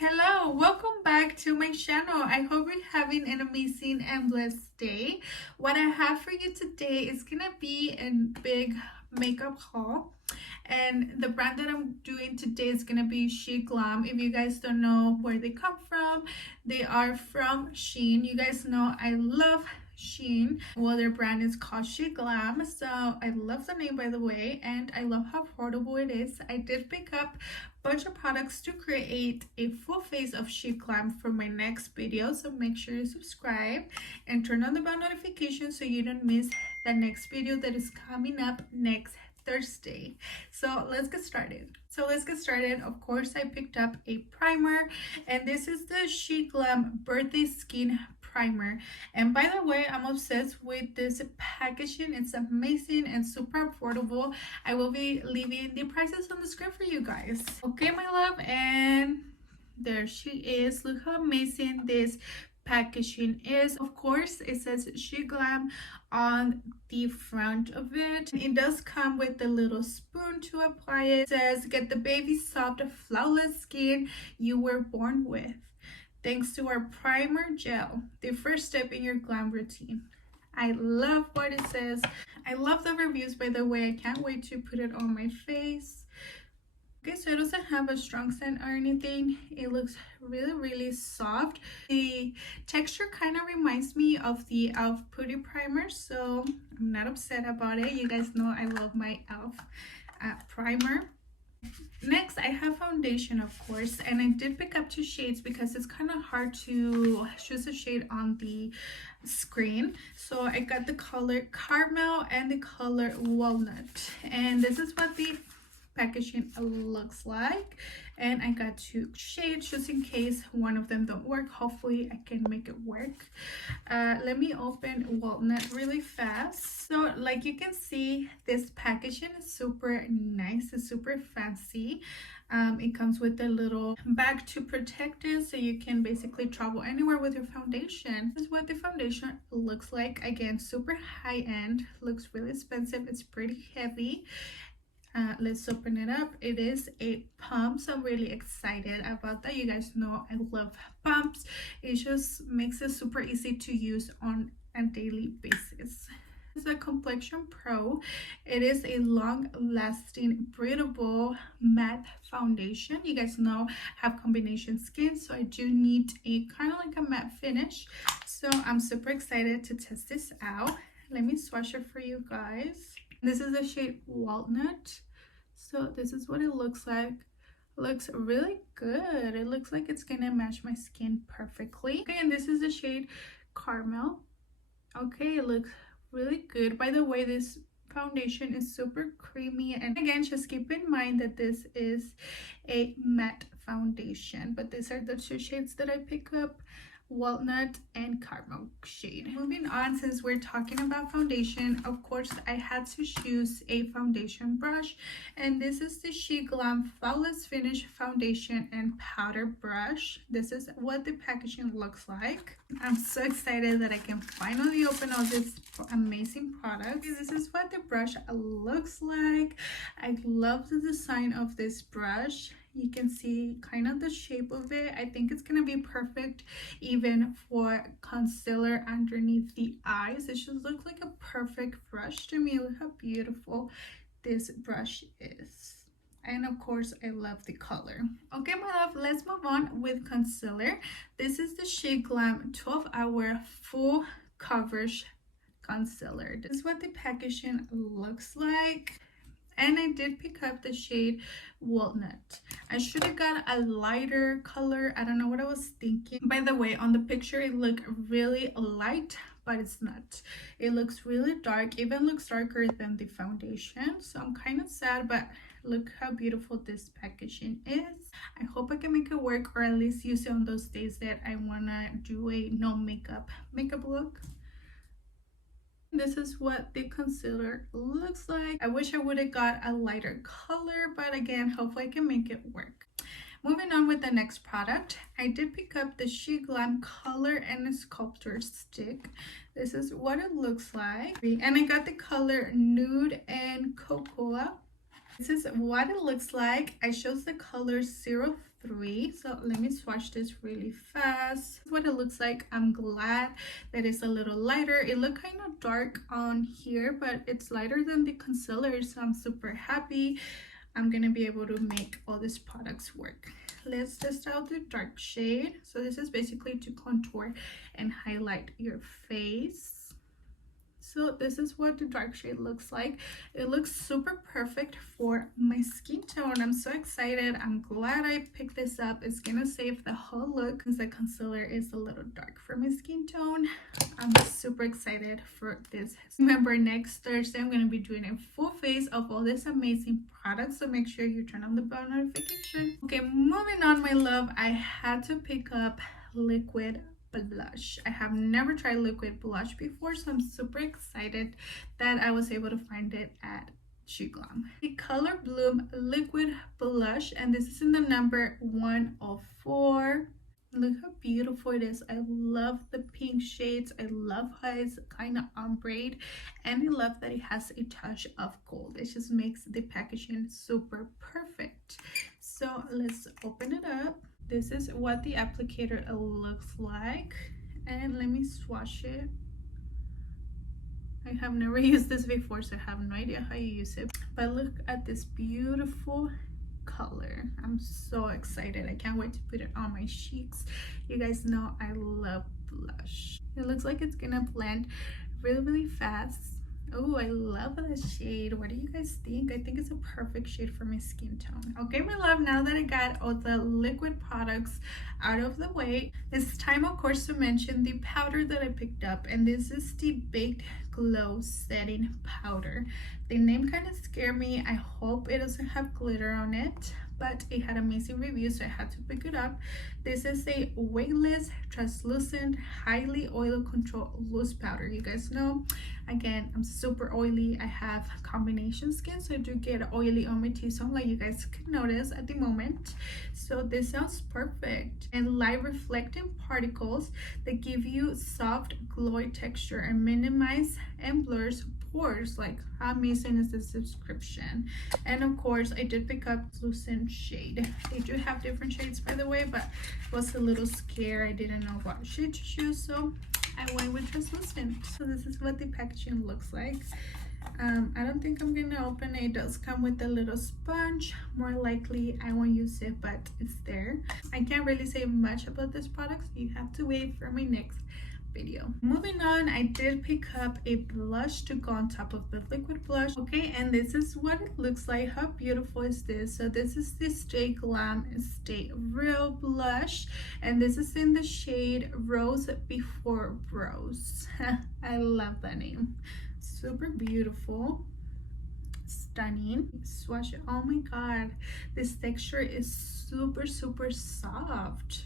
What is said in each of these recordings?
Hello, welcome back to my channel. I hope you're having an amazing and blessed day. What I have for you today is gonna be a big makeup haul, and the brand that I'm doing today is gonna be Sheglam. If you guys don't know where they come from, they are from Shein. You guys know I love Shein. Well, their brand is called Sheglam, so I love the name, by the way, and I love how affordable it is. I did pick up a bunch of products to create a full face of Sheglam for my next video, so make sure you subscribe and turn on the bell notification so you don't miss the next video that is coming up next Thursday. So let's get started. Of course, I picked up a primer, and this is the Sheglam Birthday Skin Primer. And by the way, I'm obsessed with this packaging. It's amazing and super affordable. I will be leaving the prices on the screen for you guys. Okay, my love, and there she is. Look how amazing this packaging is. Of course, it says Sheglam on the front of it. It does come with a little spoon to apply it. It says, get the baby soft flawless skin you were born with, thanks to our primer gel, the first step in your glam routine. I love what it says. I love the reviews, by the way. I can't wait to put it on my face. Okay, so it doesn't have a strong scent or anything. It looks really soft. The texture kind of reminds me of the e.l.f. Putty Primer, so I'm not upset about it. You guys know I love my e.l.f. Primer. Next, I have foundation, of course, and I did pick up two shades because it's kind of hard to choose a shade on the screen. So I got the color Caramel and the color Walnut, and this is what the packaging looks like. And I got two shades just in case one of them don't work. Hopefully I can make it work. Let me open Walnut really fast. So like you can see, this packaging is super nice. It's super fancy. It comes with a little bag to protect it, so you can basically travel anywhere with your foundation. This is what the foundation looks like. Again, super high-end, looks really expensive. It's pretty heavy. Let's open it up. It is a pump, so I'm really excited about that. You guys know I love pumps. It just makes it super easy to use on a daily basis. This is a Complexion Pro. It is a long-lasting, breathable matte foundation. You guys know I have combination skin, so I do need a kind of like a matte finish. So I'm super excited to test this out. Let me swatch it for you guys. This is the shade Walnut. So this is what it looks like. Looks really good. It looks like it's gonna match my skin perfectly. Okay, and this is the shade Caramel. Okay, it looks really good. By the way, this foundation is super creamy, and again, just keep in mind that this is a matte foundation, but these are the two shades that I pick up, Walnut and Caramel shade. Moving on, since we're talking about foundation, of course I had to choose a foundation brush, and this is the Sheglam Flawless Finish Foundation and Powder Brush. This is what the packaging looks like. I'm so excited that I can finally open all this amazing product. This is what the brush looks like. I love the design of this brush. You can see kind of the shape of it. I think it's gonna be perfect even for concealer underneath the eyes. It just looks like a perfect brush to me. Look how beautiful this brush is. And of course, I love the color. Okay, my love, let's move on with concealer. This is the Sheglam 12-Hour Full Coverage Concealer. This is what the packaging looks like. And I did pick up the shade Walnut. I should have got a lighter color. I don't know what I was thinking. By the way, on the picture it looked really light, but it's not. It looks really dark, even looks darker than the foundation. So I'm kind of sad, but look how beautiful this packaging is. I hope I can make it work, or at least use it on those days that I want to do a no makeup look. This is what the concealer looks like. I wish I would have got a lighter color, but again, hopefully I can make it work. Moving on with the next product, I did pick up the Sheglam Color and Sculptor Stick. This is what it looks like. And I got the color Nude and Cocoa. This is what it looks like. I chose the color 3. So let me swatch this really fast. What it looks like. I'm glad that it's a little lighter. It looked kind of dark on here, but it's lighter than the concealer, so I'm super happy. I'm gonna be able to make all these products work. Let's test out the dark shade. So this is basically to contour and highlight your face. So this is what the dark shade looks like. It looks super perfect for my skin tone. I'm so excited. I'm glad I picked this up. It's gonna save the whole look since the concealer is a little dark for my skin tone. I'm super excited for this. Remember, next Thursday I'm gonna be doing a full face of all these amazing products, so make sure you turn on the bell notification. Okay, moving on, my love, I had to pick up liquid blush. I have never tried liquid blush before, so I'm super excited that I was able to find it at Sheglam. The Color Bloom liquid blush, and this is in the number 104. Look how beautiful it is. I love the pink shades. I love how it's kind of ombre, and I love that it has a touch of gold. It just makes the packaging super perfect. So let's open it up. This is what the applicator looks like, and let me swatch it. I have never used this before, so I have no idea how you use it, but look at this beautiful color. I'm so excited. I can't wait to put it on my cheeks. You guys know I love blush. It looks like it's gonna blend really fast. Oh, I love that shade. What do you guys think? I think it's a perfect shade for my skin tone. Okay, my love, now that I got all the liquid products out of the way, it's time, of course, to mention the powder that I picked up, and this is the Baked Glow Setting Powder. The name kind of scared me. I hope it doesn't have glitter on it, but it had amazing reviews, so I had to pick it up. This is a weightless, translucent, highly oil control loose powder. You guys know, again, I'm super oily. I have combination skin, so I do get oily on my T-zone, like you guys could notice at the moment. So this sounds perfect. And light reflecting particles that give you soft glowy texture and minimize and blurs pores. Like, how amazing is this description? And of course, I did pick up translucent shade. They do have different shades, by the way, but I was a little scared. I didn't know what shade to choose, so I went with translucent. So this is what the packaging looks like. I don't think I'm gonna open it. It does come with a little sponge. More likely I won't use it, but it's there. I can't really say much about this product, so you have to wait for my next video. Moving on, I did pick up a blush to go on top of the liquid blush. Okay, and this is what it looks like. How beautiful is this? So this is the Stay Glam Stay Real blush, and this is in the shade Rose Before Rose. I love that name. Super beautiful, stunning. Swatch it. Oh my god, this texture is super soft.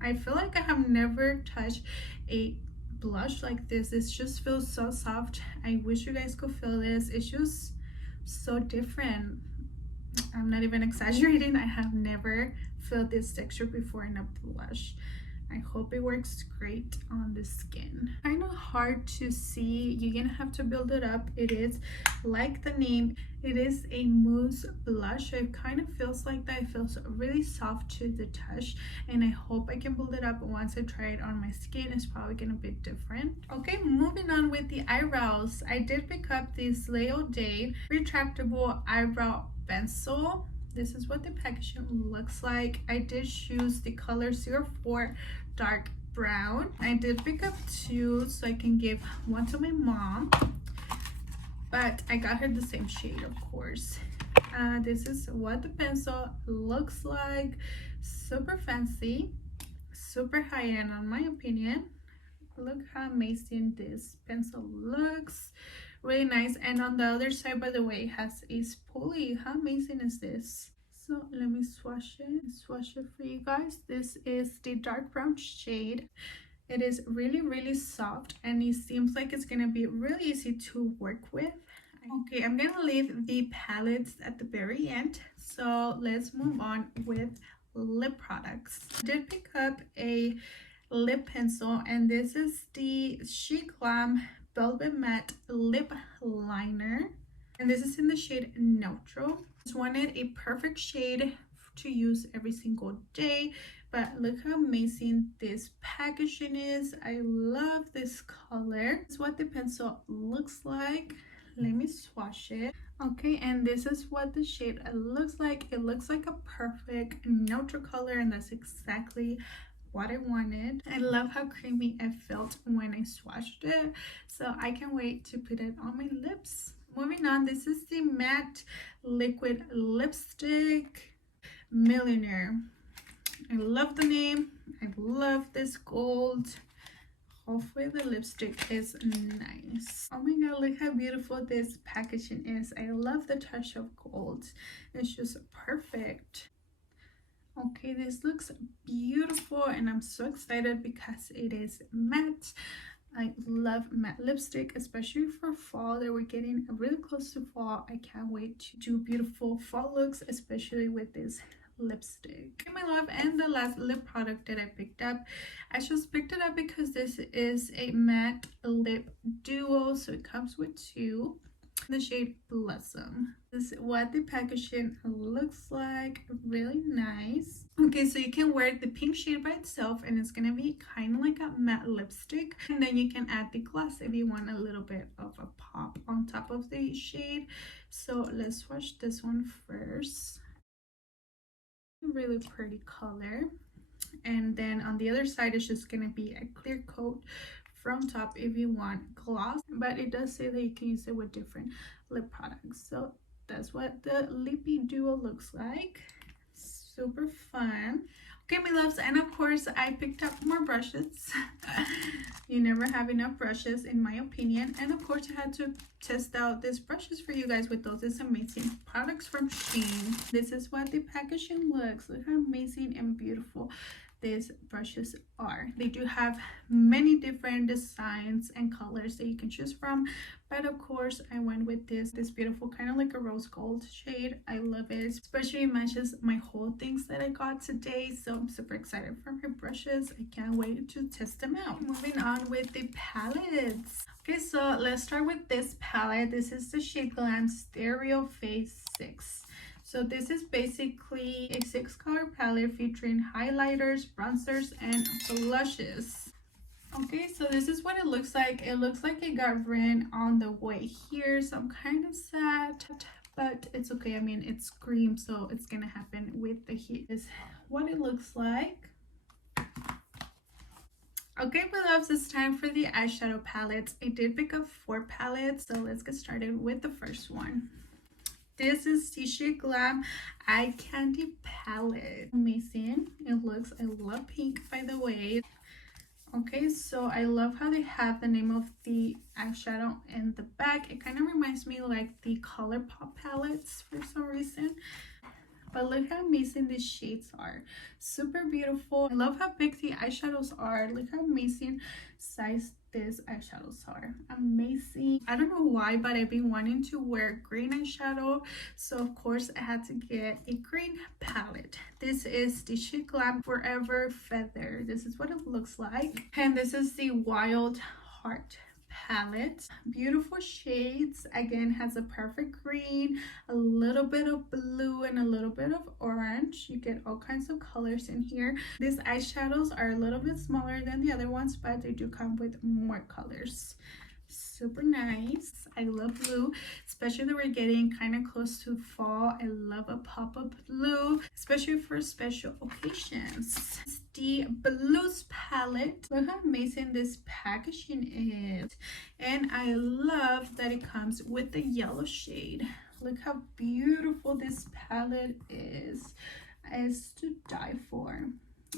I feel like I have never touched a blush like this. It just feels so soft. I wish you guys could feel this. It's just so different. I'm not even exaggerating. I have never felt this texture before in a blush. I hope it works great on the skin. Kind of hard to see. You're gonna have to build it up. It is, like the name, it is a mousse blush. It kind of feels like that. It feels really soft to the touch, and I hope I can build it up. Once I try it on my skin, it's probably gonna be different. Okay, moving on with the eyebrows. I did pick up this Leo Day retractable eyebrow pencil. This is what the packaging looks like. I did choose the color 04 dark brown. I did pick up two, so I can give one to my mom, but I got her the same shade, of course. This is what the pencil looks like. Super fancy, super high-end in my opinion. Look how amazing this pencil looks. Really nice. And on the other side, by the way, it has a spoolie. How amazing is this? So let me swatch it for you guys. This is the dark brown shade. It is really soft, and it seems like it's gonna be really easy to work with. Okay, I'm gonna leave the palettes at the very end, so let's move on with lip products. I did pick up a lip pencil, and this is the Chic Glam Velvet Matte Lip Liner, and this is in the shade Neutral. Just wanted a perfect shade to use every single day. But look how amazing this packaging is. I love this color. This is what the pencil looks like. Let me swatch it. Okay, and this is what the shade looks like. It looks like a perfect neutral color, and that's exactly what I wanted. I love how creamy it felt when I swatched it, so I can't wait to put it on my lips. Moving on, this is the matte liquid lipstick, Milliner. I love the name. I love this gold. Hopefully the lipstick is nice. Oh my god, look how beautiful this packaging is. I love the touch of gold. It's just perfect. Okay, this looks beautiful and I'm so excited because it is matte. I love matte lipstick, especially for fall that we're getting really close to fall. I can't wait to do beautiful fall looks, especially with this lipstick. Okay, my love, and the last lip product that I picked up, I just picked it up because this is a matte lip duo, so it comes with two. The shade Blossom. This is what the packaging looks like. Really nice. Okay, so you can wear the pink shade by itself and it's gonna be kind of like a matte lipstick, and then you can add the gloss if you want a little bit of a pop on top of the shade. So let's swatch this one first. Really pretty color, and then on the other side it's just gonna be a clear coat from top if you want gloss, but it does say that you can use it with different lip products. So that's what the lippy duo looks like. Super fun. Okay, my loves, and of course I picked up more brushes. You never have enough brushes in my opinion, and of course I had to test out these brushes for you guys with those amazing products from Shein. This is what the packaging looks. Look how amazing and beautiful these brushes are. They do have many different designs and colors that you can choose from, but of course I went with this beautiful kind of like a rose gold shade. I love it, especially it matches my whole things that I got today, so I'm super excited for my brushes. I can't wait to test them out. Moving on with the palettes. Okay, so let's start with this palette. This is the Sheglam Stereo Face 6. So this is basically a 6-color palette featuring highlighters, bronzers, and blushes. Okay, so this is what it looks like. It looks like it got ran on the way here, so I'm kind of sad, but it's okay. I mean, it's cream, so it's gonna happen with the heat. This is what it looks like. Okay, my loves, it's time for the eyeshadow palettes. I did pick up 4 palettes, so let's get started with the first one. This is the Chic Glam Eye Candy palette. Amazing. It looks, I love pink, by the way. Okay, so I love how they have the name of the eyeshadow in the back. It kind of reminds me like the ColourPop palettes for some reason. But look how amazing these shades are. Super beautiful. I love how big the eyeshadows are. Look how amazing size these eyeshadows are. Amazing. I don't know why, but I've been wanting to wear green eyeshadow, so of course I had to get a green palette. This is the Chic Glam Forever Feather. This is what it looks like, and this is the Wild Heart palette. Beautiful shades. Again, has a perfect green, a little bit of blue, and a little bit of orange. You get all kinds of colors in here. These eyeshadows are a little bit smaller than the other ones, but they do come with more colors. Super nice. I love blue, especially that we're getting kind of close to fall. I love a pop of blue, especially for special occasions. It's the Blues palette. Look how amazing this packaging is, and I love that it comes with the yellow shade. Look how beautiful this palette is. It's to die for.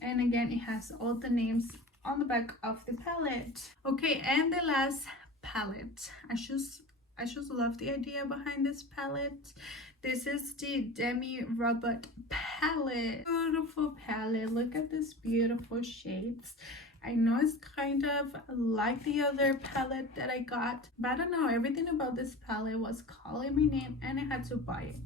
And again, it has all the names on the back of the palette. Okay, and the last palette. I just love the idea behind this palette. This is the Demi Robot palette. Beautiful palette. Look at these beautiful shades. I know it's kind of like the other palette that I got, but I don't know, everything about this palette was calling my name and I had to buy it.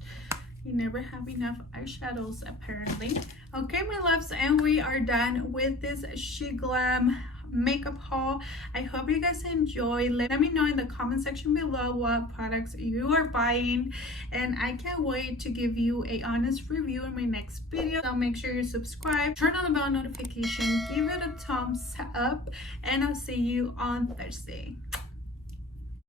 You never have enough eyeshadows apparently. Okay, my loves, and we are done with this Sheglam makeup haul. I hope you guys enjoy. Let me know in the comment section below what products you are buying, and I can't wait to give you a honest review in my next video. So make sure you subscribe, turn on the bell notification, give it a thumbs up, and I'll see you on Thursday.